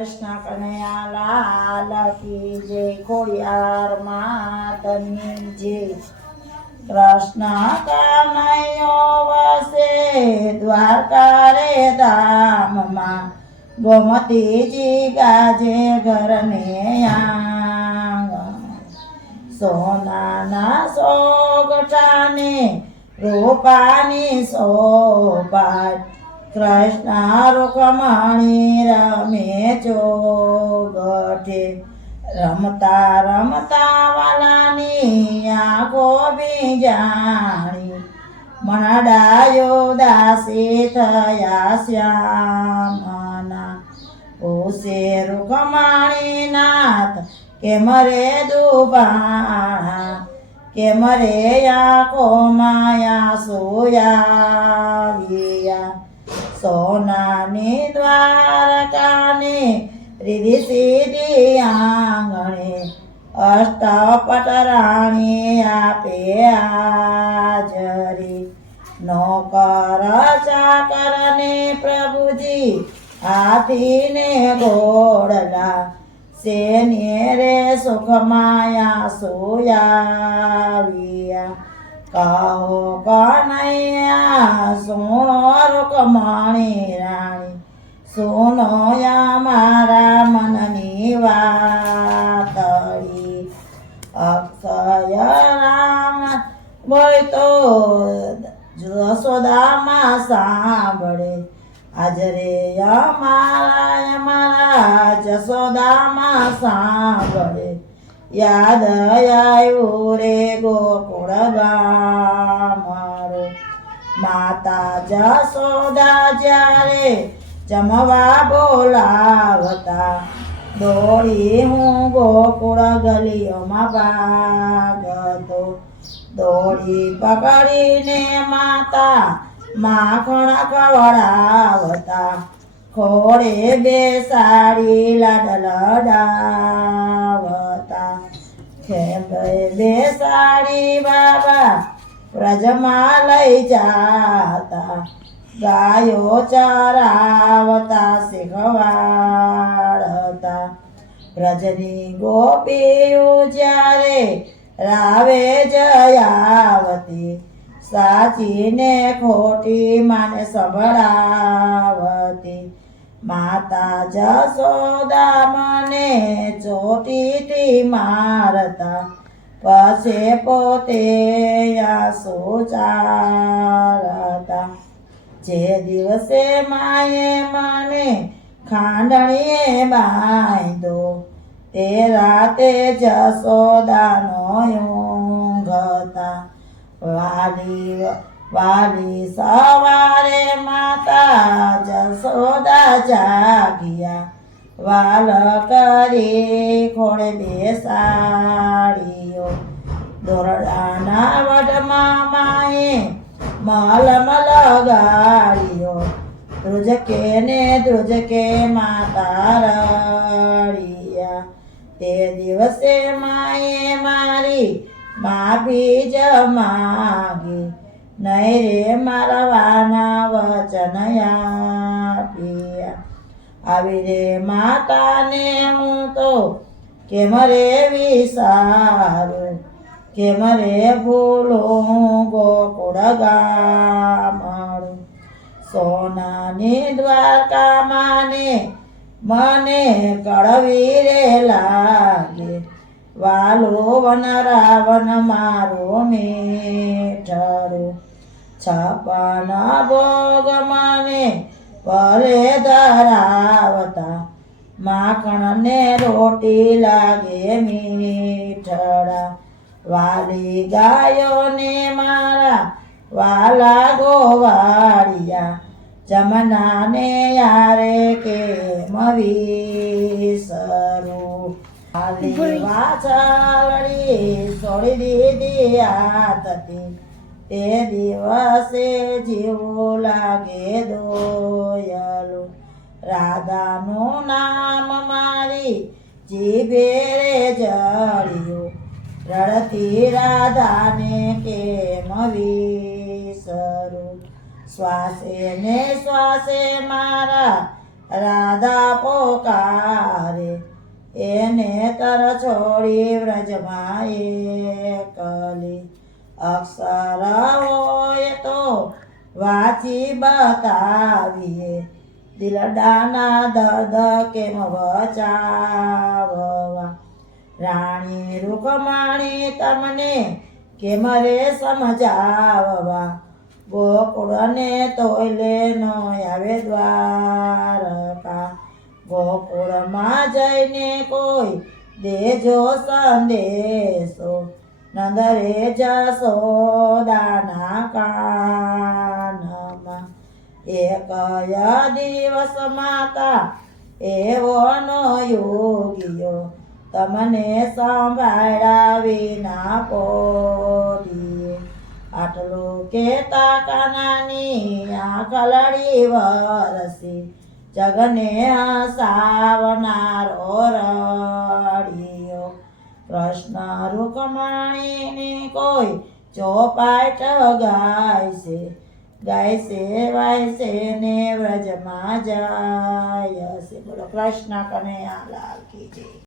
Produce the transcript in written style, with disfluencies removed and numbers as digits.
કૃષ્ણ કનૈયા લાલ કી જય, ખોડિયાર માતની જય। કૃષ્ણ કનૈયો વસે દ્વારકા રે ધામમાં, ગોમતીજી ગાજે ઘરને આંગણ। સોનાના સોગઠાને રૂપાની શોભા, કૃષ્ણ રૂકમણી રમે ચોગઠે। રમતા રમતા વાલાની આંખો બીજાણી, મનડાયો દાસી થયા શ્યામના। પૂછે રૂકમણી નાથ કેમ રે દુબાણા, કેમ રે આંખો માયા સોયાવ્યા। સોનાની દ્વારકાને રીધિ સીધી આંગણે, અષ્ટપટ રાણી આપે હાજરી। નોકર ચાકરને પ્રભુજી હાથીને ઘોડલા, સેને રે સુખ માયા સોયાવ્યા। કહો કનૈયા સુણો રૂકમણી રાણી, સુનો મારા મનની વાતડી। અક્ષય રામ બોય તો જશોદામાં સાંભળે, આજરે અમારા જશોદામાં સાંભળે। યાદ આવ્યું રે ગોકુળ ગામડું, માતા જશોદા જ્યારે જમવા બોલાવતા, દોડી હું ગોકુળ ગલીઓમાં ભાગતો। દોડી પકડીને માતા માખણ ખવડાવતા, ખોળે બેસાડી લાડ લડાવતા। ખેંભે બેસાડી બાબા વ્રજમાં લઈ જાતા, ગાયો ચરાવતા શીખવાડતા। વ્રજની ગોપીઓ જ્યારે રાવે જયાવતી, સાચીને ખોટી માને સંભળાવતી। માતા જશોદા મને ચોટીથી મારતા, પછી પોતે આંસુ ચારતા। જે દિવસે માએ મને ખાંડણીએ બાંધો, તે રાતે જશોદાનો ઊંઘતા। વાલી સવારે માતા જશોદા જાગ્યા, વાલ કરી ખોળે બેસાડ્યો। દોરડાના વડમાં માએ મલમ લગાડ્યો, ધ્રુજકે ને ધ્રુજકે માતા રડ્યા। તે દિવસે માએ મારી માફી જ માગી, નહીં રે મારા વાના વચન આપ્યા। આવી રે માતાને હું તો કેમ રે વિસારું, કેમ રે ભૂલું ગોકુળ ગામડું। સોનાની દ્વારકા માને મને કળવી રે લાગે, વાલો વન રાવણ મારો મીઠરું। 56 ભોગ મને ભલે ધરાવતા, માખણ ને રોટી લાગે મીઠડા। વાલી ગાયોને મારા વાલા ગોવાળિયા, જમનાને યારે કેમ વિસરું। વાલી વાછરડી છોડી દીધી હાથથી, તે દિવસે જીવું લાગે દોયલું। રાધાનું નામ મારી જીભે રે જળ્યું, રડતી રાધાને કેમ વિસરું। શ્વાસે ને શ્વાસે મારા રાધા પોકારે એને તર છોડી વ્રજમાં એકલી અક્ષર હોય તો વાંચી બતાવીએ દિલડાના દર્દ કેમ બચાવવા રાણી રૂકમાણી તમને કેમ રે સમજાવવા ગોકુળને તોયલે નો આવે દ્વારકા ગોકુળમાં જઈને કોઈ દેજો સંદેશો નંદ રે જશોદાના કાનમાં એક દિવસ માતા એવો નો યોગીયો તમને સંભાળ્યા વિના પોડીએ આટલું કેતા કાનાની આંખલડી વરસી જગને હસાવનારો રડિયો કૃષ્ણ રૂકમણીની કોઈ ચોપાટ ગાય છે વાય ને વ્રજમાં જાય છે. બોલો કૃષ્ણ કનૈયા લાલ કી જય.